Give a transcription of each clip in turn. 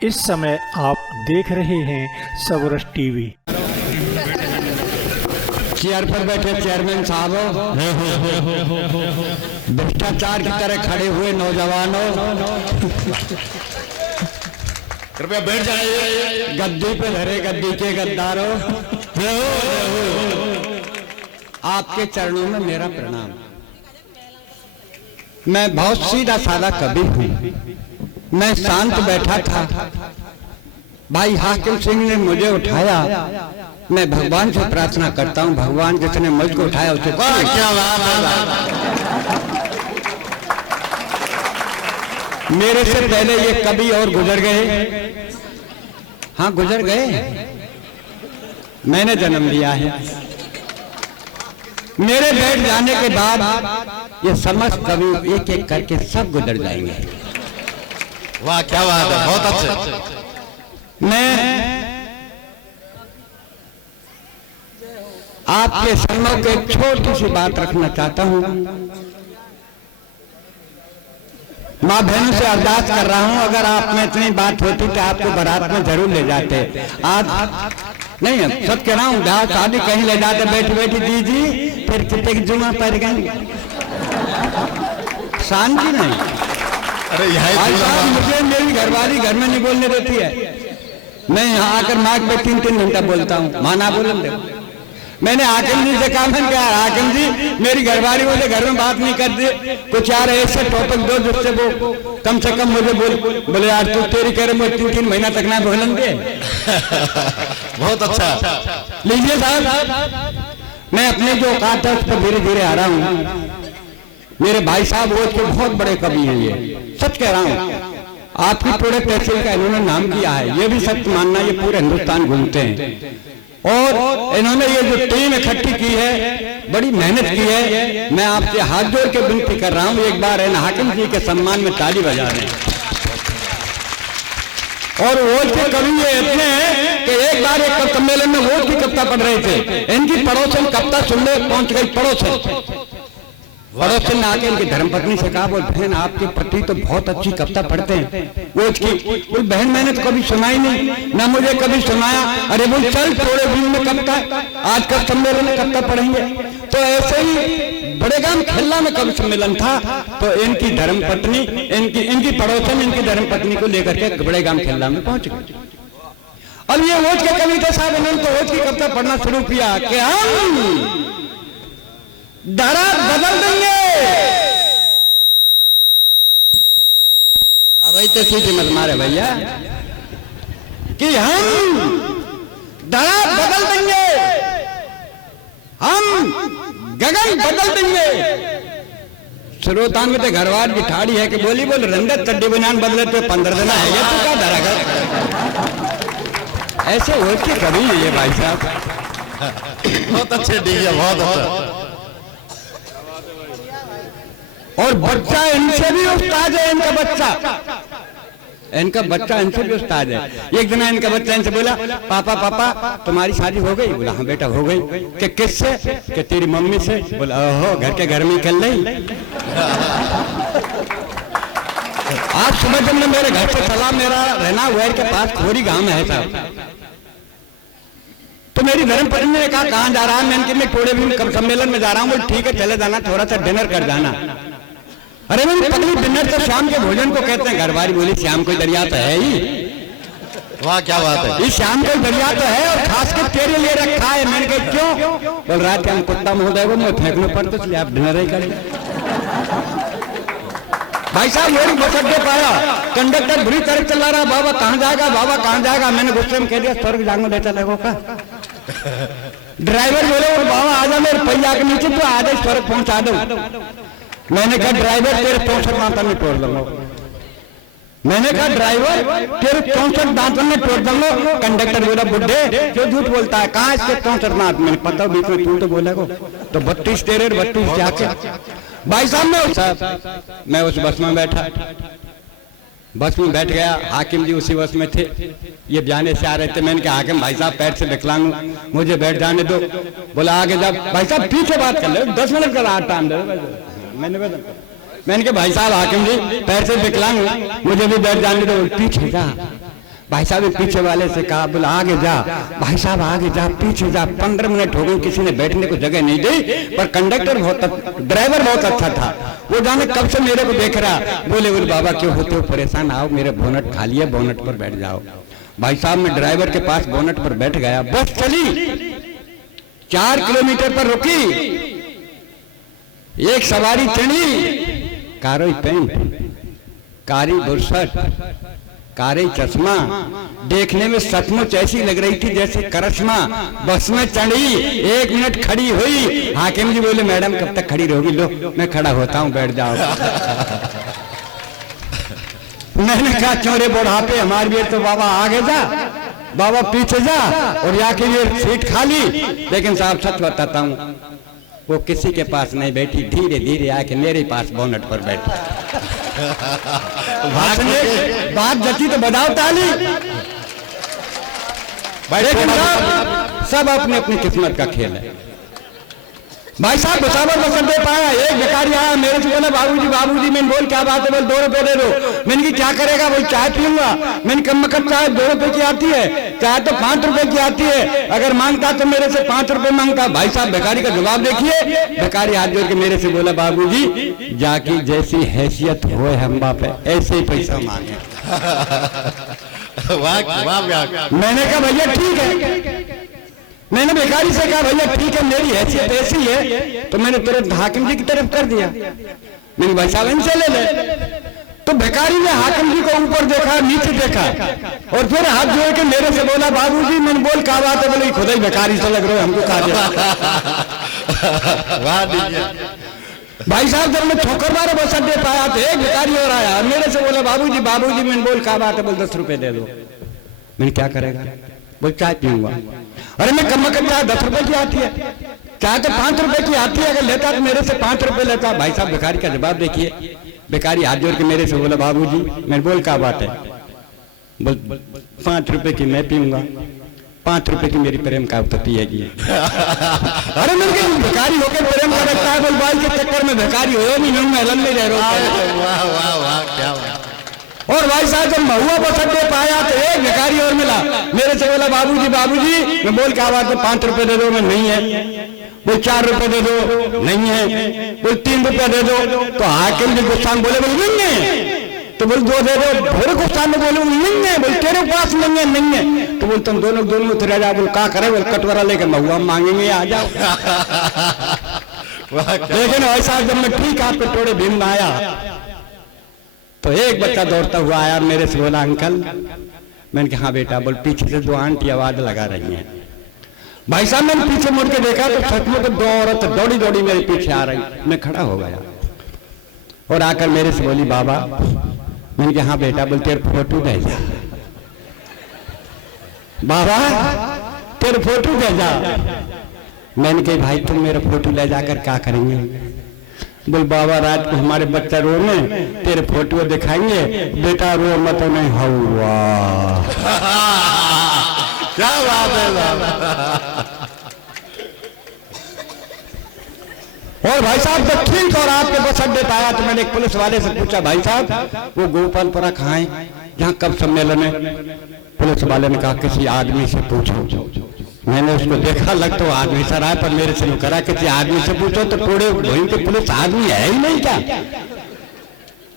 इस समय आप देख रहे हैं सबरस टीवी। चेयर पर बैठे चेयरमैन साहब, भ्रष्टाचार की तरह खड़े हुए नौजवानों, कृपया बैठ जाइए। गद्दी पे धरे गद्दी के गद्दारों, आपके चरणों में मेरा प्रणाम। मैं बहुत सीधा साधा कवि हूँ। मैं शांत बैठा था, भाई हाकिम सिंह ने मुझे उठाया। मैं भगवान से प्रार्थना करता हूँ, भगवान जिसने मुझको उठाया उसे क्या बात है। मेरे से पहले ये कवि और गुजर गए। हाँ गुजर गए, मैंने जन्म लिया है। मेरे बैठ जाने के बाद ये समस्त कवि एक एक करके सब गुजर जाएंगे। वाह क्या बात है, बहुत अच्छे। मैं आपके सम्मुख एक छोटी सी बात रखना चाहता हूँ। माँ बहनों से अरदास कर रहा हूँ, अगर आप में इतनी बात होती तो आपको बारात में जरूर ले जाते। आज नहीं, सब कह रहा हूँ, ब्याह शादी कहीं ले जाते, बैठी बैठी दीदी फिर कितने की जुमा पड़ गई, शांति नहीं। अरे मुझे मेरी घरवाली घर में नहीं बोलने देती है। मैं यहाँ आकर मार्ग में 3-3 घंटा बोलता हूँ, माना बोलन दे। मैंने हाकिम जी से कहा, मैंने कहा हाकिम जी मेरी घरवाली मुझे घर में बात नहीं करती, कुछ यार ऐसे टॉपिक दो जिससे वो कम से कम मुझे बोले यार तू तेरी कह रहे मुझे 3-3 महीना तक ना बोलन दे। बहुत अच्छा। लीजिए साहब, मैं अपने जो औकात है उस पर धीरे धीरे आ रहा हूँ। मेरे भाई साहब वो के बहुत बड़े कवि हैं, ये सच कह रहा हूँ। आपकी पूरे तहसील का इन्होंने नाम किया है, ये भी सच मानना, ये पूरे हिंदुस्तान घूमते हैं। और इन्होंने ये जो टीम इकट्ठी की है, बड़ी मेहनत की है। मैं आपसे हाथ जोड़ के विनती कर रहा हूँ, एक बार इन हाकिम जी के सम्मान में ताली बजा दें। और वोट के कवि ये इतने हैं कि एक बार एक सम्मेलन में वोट की कविता पढ़ रहे थे, इनकी पड़ोसन कविता सुनने पहुंच गई। पड़ोसन ने आके इनकी धर्मपत्नी से कहा, बोल बहन आपके पति तो बहुत अच्छी कविता पढ़ते हैं। वो उसकी बहन मैंने तो कभी सुनाई नहीं, ना मुझे कभी सुनाया। अरे बोल चल थोड़े दिन में कविता, आज का सम्मेलन में कविता पढ़ेंगे। तो ऐसे ही बड़ेगाम खेला में कवि सम्मेलन था, तो इनकी धर्मपत्नी इनकी पड़ोसन इनकी धर्मपत्नी को लेकर के बड़ेगाम खेला में पहुंच गए। अब ये वोट के कवि थे साहब, इन्होंने तो वोट की कविता पढ़ना शुरू किया कि हम दरा बदल देंगे। अब तो सीधी मत मारे भैया, कि हम दरा बदल देंगे, हम गगन बदल देंगे। श्रोतान में तो घरवार की ठाड़ी है कि बोली बोल रंडत चड्डी बनान बदले तो 15 दिन है तू क्या धरा कर। ऐसे हो के कभी ये भाई साहब बहुत अच्छे, ठीक है, बहुत अच्छा। और बच्चा इनसे भी उस्ताद है, इनका बच्चा इनसे भी उस्ताद है। एक दिन इनका बच्चा इनसे बोला, पापा पापा तुम्हारी शादी हो गई? बोला हाँ बेटा हो गई। कि किससे? कि तेरी मम्मी से। बोला ओहो, घर के घर में निकल रही। आज सुबह जब मैं मेरे घर से चला, मेरा रहना वेर के पास खोरी गांव है साहब, तो मेरी धर्मपत्नी ने कहा कहाँ जा रहा है? मैंने मैं थोड़े भी सम्मेलन में जा रहा हूँ। ठीक है चले जाना, थोड़ा सा डिनर कर जाना। अरे मेरी पत्नी डिनर तो शाम के भोजन को कहते हैं। घरवाली बोली शाम कोई दरिया तो है ही। वाह क्या बात है। इस शाम कोई दरिया तो है और खास कर तेरे लिए रखा है। मैंने कहा क्यों? बोल रहा था हम कुत्ता महोदय को मैं फेंकने पड़ते इसलिए आप डिनर ही करें। भाई साहब मेरी बस अड्डे पाया, कंडक्टर बुरी तरह चला रहा, बाबा कहाँ जाएगा, बाबा कहाँ जाएगा? मैंने गुस्से में कह दिया स्वर्ग जाऊंगा लेता लगो का। ड्राइवर बोले बाबा आजा मेरे पहिया के नीचे, तो आजा स्वर्ग पहुंचा दो। मैंने कहा ड्राइवर तेरे 64 दांतों में तोड़ दूंगा। मैंने कहा ड्राइवर तेरे 64 दांतों में तोड़ दूंगा। कंडक्टर बोला बुड्ढे क्यों झूठ बोलता है, कहाँ इसके 64 दांत? मैंने पता बीच में तू तो बोला को, तो 32 तेरे 32 जाके। भाई साहब मैं उस बस में बैठा, बस में बैठ गया। हाकिम जी उसी बस में थे, ये बयाने से आ रहे थे। मैंने कहा हाकिम भाई साहब पैर से विकलांग हूं, मुझे बैठ जाने दो। बोला आगे जब भाई साहब पीछे बात कर ले, 10 मिनट का रात टाइम दे। मैंने कहा भाई साहब हाकिम जी पैर से विकलांग हूं, मुझे भी बैठ जाने दो। पीछे जा भाई साहब ने पीछे वाले से कहा, बोला आगे जा। भाई साहब आगे जा, पीछे जा। 15 मिनट हो गए, किसी ने बैठने को जगह नहीं दी, पर कंडक्टर ड्राइवर बहुत अच्छा था। वो जाने कब से मेरे को देख रहा। बोले बाबा क्यों होते हो परेशान, आओ मेरे बोनट खाली है, बोनट पर बैठ जाओ। भाई साहब मैं ड्राइवर के पास बोनट पर बैठ गया। बस चली 4 किलोमीटर पर रुकी, एक सवारी चढ़ी, कारोई पैंट, कारी बुरसट, कारी चश्मा, देखने में सचमुच ऐसी लग रही थी जैसे करिश्मा। बस में चढ़ी, 1 मिनट खड़ी हुई। हाकिम जी बोले मैडम कब तक खड़ी रहोगी? लो मैं खड़ा होता हूँ, बैठ जाओ। मैंने कहा चोरे बुढ़ापे हमारे भी तो बाबा आगे जा, बाबा पीछे जा, और यहाँ की भी सीट खाली। लेकिन साहब सच बताता हूँ, वो किसी के पास नहीं बैठी, धीरे धीरे आके मेरे पास बोनट पर बैठी। बात जची तो बजाओ ताली। लेकिन सब अपनी अपनी किस्मत का खेल है। भाई साहब बसावर बस दे पाया। एक भिखारी आया मेरे से, बोला बाबूजी। मैंने बोल क्या बात है? बोल 2 रुपए दे दो। मैंने की क्या करेगा? बोल चाय पीऊंगा। मैंने कम चाय 2 रुपए की आती है, चाय तो 5 रुपए की आती है। अगर मांगता तो मेरे से 5 रुपए मांगता। भाई साहब भिखारी का जवाब देखिए। भिखारी हाथ जोड़ के मेरे से बोला, बाबूजी जाकी जैसी हैसियत हो हम बाप है, ऐसे ही पैसा मांगे। मैंने कहा भैया ठीक है। मैंने भिखारी से कहा भैया ठीक है, मेरी हैसियत ऐसी है, तो मैंने तुरंत हाकिम जी की तरफ कर दिया। मैंने भाई साहब इनसे ले ले। तो भिखारी ने हाकिम जी को ऊपर देखा, नीचे देखा, और फिर हाथ जोड़ के मेरे से बोला, बाबूजी। मैंने बोल क्या बात है? बोले खुद ही भिखारी से लग रहे हो, हमको कहा दिया। भाई साहब जब मैं ठोकर मारे बस अड्डे पाया तो एक भिखारी और आया, मेरे से बोला, बाबूजी। मैंने बोल क्या बात है? बोल 10 रुपए दे दो। मैंने क्या करेगा? बोल चाय पीऊंगा। अरे मैं कम चाय 10 रुपए की आती है, चाय तो 5 रुपए की आती है, अगर लेता तो मेरे से 5 रुपए लेता। भाई साहब भिखारी का जवाब देखिए। भिखारी हाथ जोड़ के मेरे से बोला, बाबूजी। मैंने बोल क्या बात है? बोल 5 रुपए की मैं पीऊंगा, 5 रुपए की मेरी प्रेम का तो पिएगी। अरे मेरे भिखारी होकर प्रेम का रखता है। बोल भाई के चक्कर में भिखारी हो नहीं, मैं हेलन में रह रहा हूँ। और भाई साहब जब महुआ बस अड्डे पाया तो एक भिखारी और मिला, मेरे से बोला, बाबूजी। मैं बोल क्या बात है? 5 रुपए दे दो। मैं नहीं है। बोल 4 रुपए दे दो। नहीं है। बोल 3 रुपए दे दो। तो हाकिम जी गुस्सा में बोले, नहीं है। तो बोल 2 दे दो। फिर गुस्सा में बोले, नहीं है। बोल तेरे पास नहीं है। तो बोल तुम दोनों उतर जाओ। बोल क्या करे? बोल कटवरा लेकर महुआ मांगेंगे, आ जाओ। लेकिन भाई साहब जब मैं ठीक आपके टोड़े भीम में आया तो एक बच्चा दौड़ता हुआ आया, मेरे से बोला, अंकल। मैंने कहा हाँ बेटा। बोल पीछे से 2 आंटी आवाज लगा रही हैं। भाई साहब मैंने पीछे मुड़ के देखा तो सच में तो 2 औरत दौड़ी मेरे पीछे आ रही। मैं खड़ा हो गया और आकर मेरे से बोली, बाबा। मैंने कहा हाँ बेटा। बोल तेरे फोटो भेजा। बाबा तेरे फोटो भेजा। मैंने कहा भाई तुम मेरा फोटो ले जाकर क्या करेंगे? बोल बाबा रात को हमारे बच्चा रो में तेरे फोटो दिखाएंगे, बेटा रो मत नहीं हुआ। क्या बात है। और भाई साहब जब ठीक और आपके बस अड्डे पे आया तो मैंने एक पुलिस वाले से पूछा, भाई साहब वो गोपालपुरा कहाँ है, जहाँ कब सम्मेलन है? पुलिस वाले ने कहा किसी आदमी से पूछो। मैंने उसको देखा, लग तो आदमी सर आए, पर मेरे से करा किसी आदमी से पूछो तो थोड़े वहीं के पुलिस आदमी है ही नहीं क्या?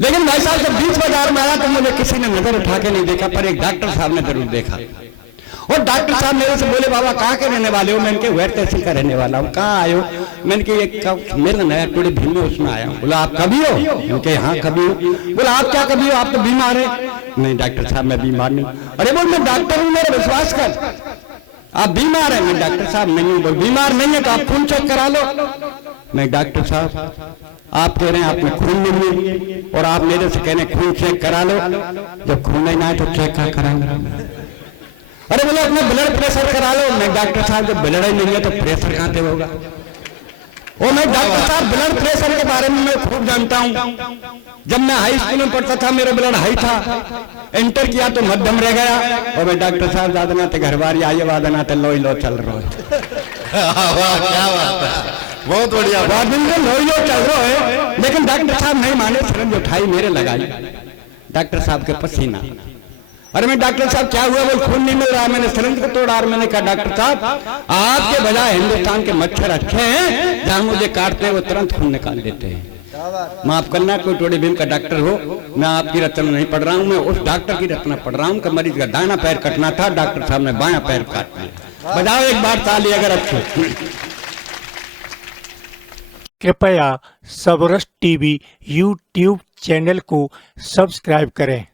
लेकिन भाई साहब जब बीच बाजार में आया तो मुझे किसी ने नजर उठा के नहीं देखा, पर एक डॉक्टर साहब ने जरूर देखा। और डॉक्टर साहब मेरे से बोले, बाबा कहाँ के रहने वाले हो? मैंने कहा वेट तहसील का रहने वाला हूँ। कहाँ आए हो? मैंने कहा एक मेरा नया टुड़े भीम में उसमें आया हूँ। बोला आप कभी हो? मैंने हाँ कभी हो। बोला आप क्या कभी हो? आप तो बीमार है। नहीं डॉक्टर साहब मैं बीमार नहीं। अरे बोल मैं डॉक्टर हूँ, मेरा विश्वास कर। आप बीमार है? मैं डॉक्टर साहब नहीं हूँ। बोल बीमार नहीं है तो आप खून चेक करा लो। मैं डॉक्टर साहब आप कह रहे हैं आपने खून नहीं है और आप मेरे से कह रहे हैं खून चेक करा लो। जब खून नहीं आए तो चेक क्या कराऊंगा? अरे बोले अपना ब्लड प्रेशर करा लो। मैं डॉक्टर साहब जब ब्लड ही नहीं है तो प्रेशर कहाँ से होगा? और मैं डॉक्टर साहब ब्लड प्रेशर के बारे में मैं खूब जानता हूँ। जब मैं हाई स्कूल में पढ़ता था मेरा ब्लड हाई था, एंटर किया तो मध्यम रह गया। और मैं डॉक्टर साहब दादना थे घर बार आइए वादना थे लो चल रहा है। बहुत बढ़िया। लो चल रहा है। लेकिन डॉक्टर साहब नहीं माने, सिरंज उठाई मेरे लगाई। डॉक्टर साहब के पसीना अरे मैं डॉक्टर साहब क्या हुआ? बोल खून नहीं मिल रहा। मैंने सिरिंज को तोड़ा और मैंने कहा डॉक्टर साहब आपके बजाय हिंदुस्तान के मच्छर अच्छे हैं, जहां मुझे काटते हैं वो तुरंत खून निकाल देते हैं। माफ करना, कोई टोडे भीम का डॉक्टर हो, मैं आपकी रचना नहीं पढ़ रहा हूं, मैं उस डॉक्टर की रचना पढ़ रहा हूं कि मरीज का दाहिना पैर कटना था, डॉक्टर साहब ने बायां पैर काट दिया। बजाओ एक बार ताली अगर अच्छी। कृपया सबरस टीवी यूट्यूब चैनल को सब्सक्राइब करें।